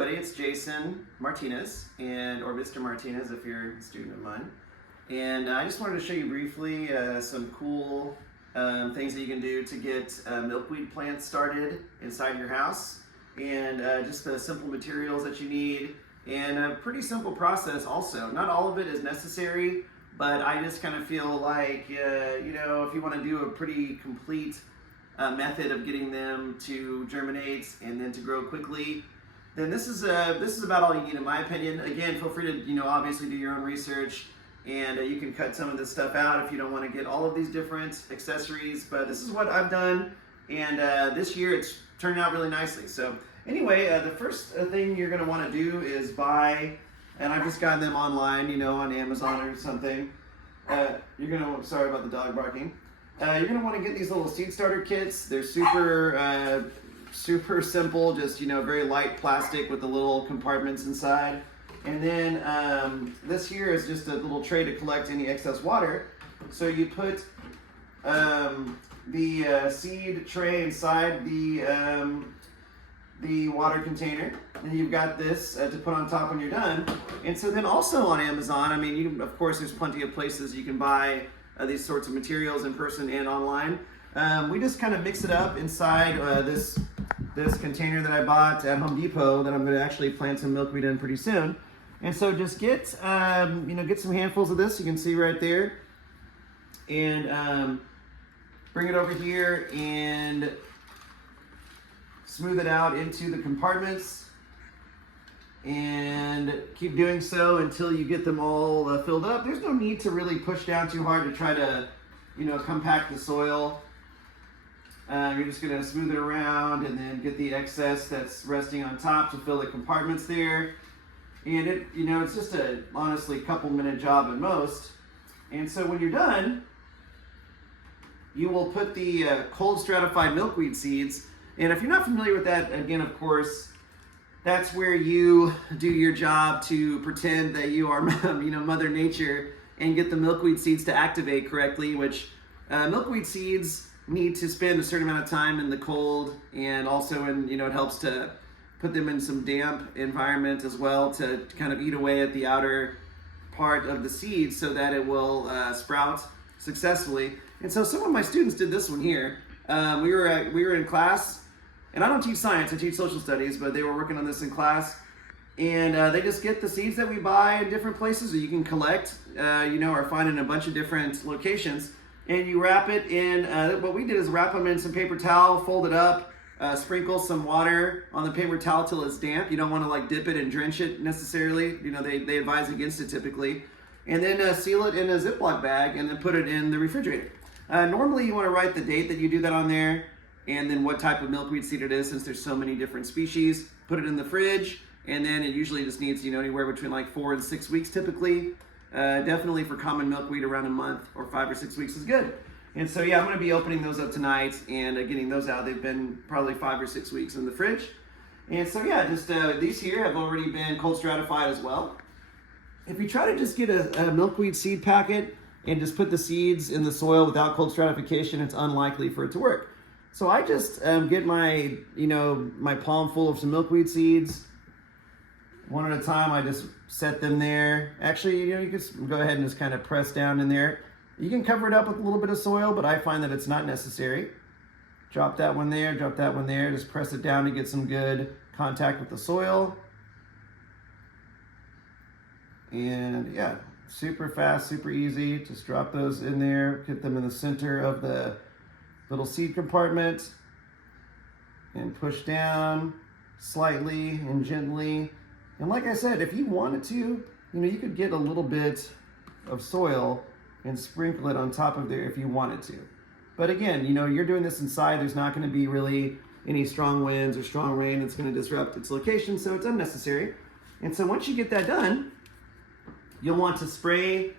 everybody, it's Jason Martinez, or Mr. Martinez if you're a student of mine. And I just wanted to show you briefly some cool things that you can do to get milkweed plants started inside your house. And just the simple materials that you need, and a pretty simple process also. Not all of it is necessary, but I just kind of feel like, you know, if you want to do a pretty complete method of getting them to germinate and then to grow quickly, then this is about all you need in my opinion. Again, feel free to, you know, obviously do your own research, and you can cut some of this stuff out if you don't want to get all of these different accessories, but this is what I've done, and this year it's turned out really nicely. So anyway, the first thing you're going to want to do is buy, and I've just gotten them online, you know, on Amazon or something. Sorry about the dog barking. You're going to want to get these little seed starter kits. They're super simple, just, you know, very light plastic with the little compartments inside. And then this here is just a little tray to collect any excess water. So you put the seed tray inside the water container, and you've got this to put on top when you're done. And so then also on Amazon, I mean, of course there's plenty of places you can buy these sorts of materials in person and online. We just kind of mix it up inside this container that I bought at Home Depot that I'm going to actually plant some milkweed in pretty soon. And so just get some handfuls of this. You can see right there, and bring it over here and smooth it out into the compartments, and keep doing so until you get them all filled up. There's no need to really push down too hard to try to, you know, compact the soil. You're just going to smooth it around and then get the excess that's resting on top to fill the compartments there. And it's just a honestly couple minute job at most. And so when you're done, you will put the cold stratified milkweed seeds. And if you're not familiar with that, again, of course, that's where you do your job to pretend that you are, you know, Mother Nature, and get the milkweed seeds to activate correctly, which milkweed seeds need to spend a certain amount of time in the cold, and also it helps to put them in some damp environment as well to kind of eat away at the outer part of the seed so that it will sprout successfully. And so some of my students did this one here. We were in class, and I don't teach science, I teach social studies, but they were working on this in class. And they just get the seeds that we buy in different places that you can collect, or find in a bunch of different locations. And you wrap it in, what we did is wrap them in some paper towel, fold it up, sprinkle some water on the paper towel till it's damp. You don't want to like dip it and drench it necessarily. You know, they advise against it typically. And then seal it in a Ziploc bag and then put it in the refrigerator. Normally you want to write the date that you do that on there, and then what type of milkweed seed it is, since there's so many different species. Put it in the fridge, and then it usually just needs, anywhere between like 4 and 6 weeks typically. Definitely for common milkweed, around a month or 5 or 6 weeks is good. And so yeah, I'm going to be opening those up tonight and getting those out. They've been probably 5 or 6 weeks in the fridge. And so yeah, just these here have already been cold stratified as well. If you try to just get a milkweed seed packet and just put the seeds in the soil without cold stratification, it's unlikely for it to work. So I just get my palm full of some milkweed seeds. One at a time, I just set them there. Actually, you can go ahead and just kind of press down in there. You can cover it up with a little bit of soil, but I find that it's not necessary. Drop that one there, drop that one there. Just press it down to get some good contact with the soil. And yeah, super fast, super easy. Just drop those in there, get them in the center of the little seed compartment, and push down slightly and gently. And like I said, if you wanted to, you could get a little bit of soil and sprinkle it on top of there if you wanted to. But again, you're doing this inside. There's not going to be really any strong winds or strong rain that's going to disrupt its location, so it's unnecessary. And so once you get that done, you'll want to spray.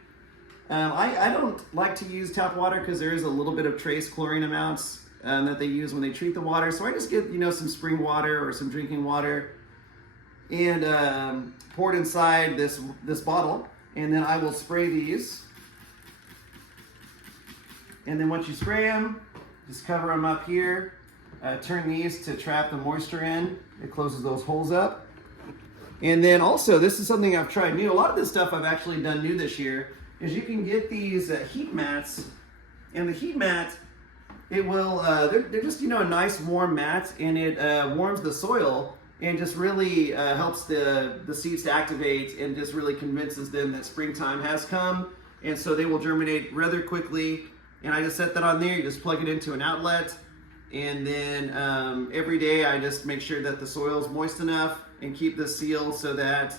I don't like to use tap water because there is a little bit of trace chlorine amounts that they use when they treat the water. So I just get, some spring water or some drinking water, and pour it inside this bottle, and then I will spray these. And then once you spray them, just cover them up here. Turn these to trap the moisture in. It closes those holes up. And then also, this is something I've tried new. A lot of this stuff I've actually done new this year, is you can get these heat mats. And the heat mat, it will, they're just, a nice warm mat, and it warms the soil and just really helps the seeds to activate, and just really convinces them that springtime has come. And so they will germinate rather quickly. And I just set that on there. You just plug it into an outlet. And then every day I just make sure that the soil is moist enough and keep this sealed so that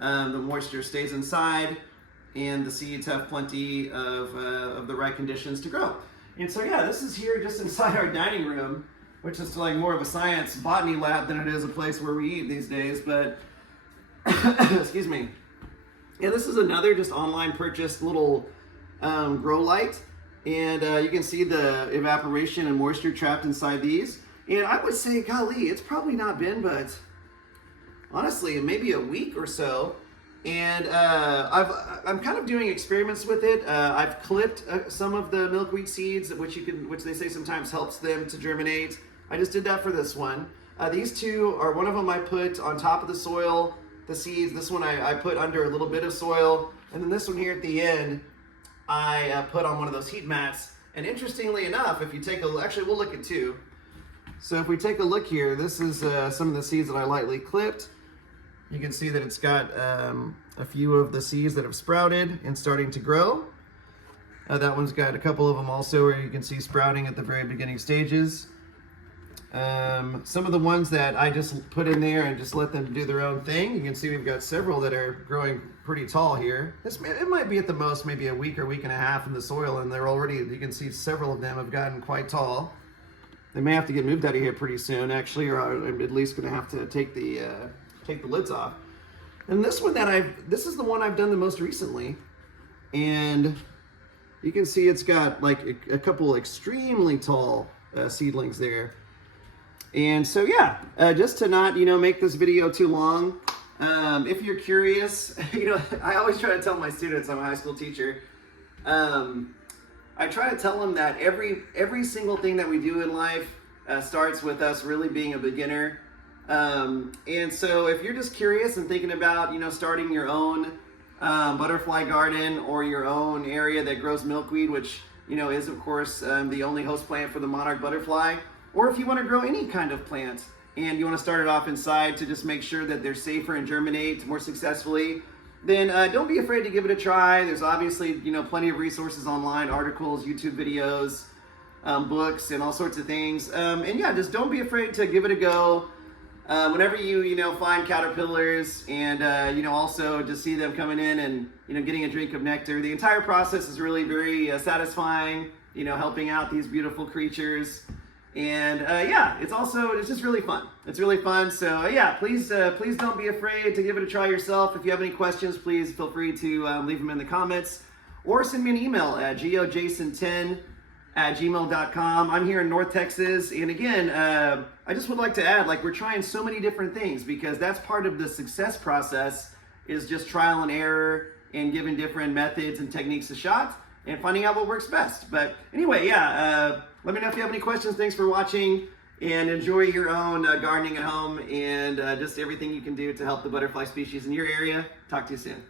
the moisture stays inside and the seeds have plenty of the right conditions to grow. And so yeah, this is here just inside our dining room, which is like more of a science botany lab than it is a place where we eat these days, but excuse me. Yeah, this is another just online purchased little grow light. And you can see the evaporation and moisture trapped inside these. And I would say, golly, it's probably not been, but honestly, maybe a week or so. And I'm kind of doing experiments with it. I've clipped some of the milkweed seeds, which they say sometimes helps them to germinate. I just did that for this one. These two are, one of them I put on top of the soil, the seeds. This one I put under a little bit of soil. And then this one here at the end, I put on one of those heat mats. And interestingly enough, if you take a look, actually we'll look at two. So if we take a look here, this is some of the seeds that I lightly clipped. You can see that it's got a few of the seeds that have sprouted and starting to grow. That one's got a couple of them also where you can see sprouting at the very beginning stages. Some of the ones that I just put in there and just let them do their own thing. You can see we've got several that are growing pretty tall here. It might be at the most maybe a week or week and a half in the soil, and they're already, you can see several of them have gotten quite tall. They may have to get moved out of here pretty soon actually, or I'm at least going to have to take the lids off. And this one this is the one I've done the most recently. And you can see it's got like a couple extremely tall seedlings there. And so yeah, just to not, make this video too long, if you're curious, I always try to tell my students, I'm a high school teacher, I try to tell them that every single thing that we do in life starts with us really being a beginner. And so if you're just curious and thinking about, starting your own butterfly garden or your own area that grows milkweed, which, is of course the only host plant for the monarch butterfly, or if you want to grow any kind of plant and you want to start it off inside to just make sure that they're safer and germinate more successfully, then don't be afraid to give it a try. There's obviously, plenty of resources online, articles, YouTube videos, books, and all sorts of things. And yeah, just don't be afraid to give it a go. Whenever you find caterpillars and also just see them coming in and getting a drink of nectar, the entire process is really very satisfying. Helping out these beautiful creatures, and yeah, it's just really fun. It's really fun. So yeah, please don't be afraid to give it a try yourself. If you have any questions, please feel free to leave them in the comments, or send me an email at gojason10@gmail.com. I'm here in North Texas, and again, I just would like to add, we're trying so many different things, because that's part of the success process, is just trial and error and giving different methods and techniques a shot and finding out what works best. But anyway, yeah, let me know if you have any questions. Thanks for watching, and enjoy your own gardening at home and just everything you can do to help the butterfly species in your area. Talk to you soon.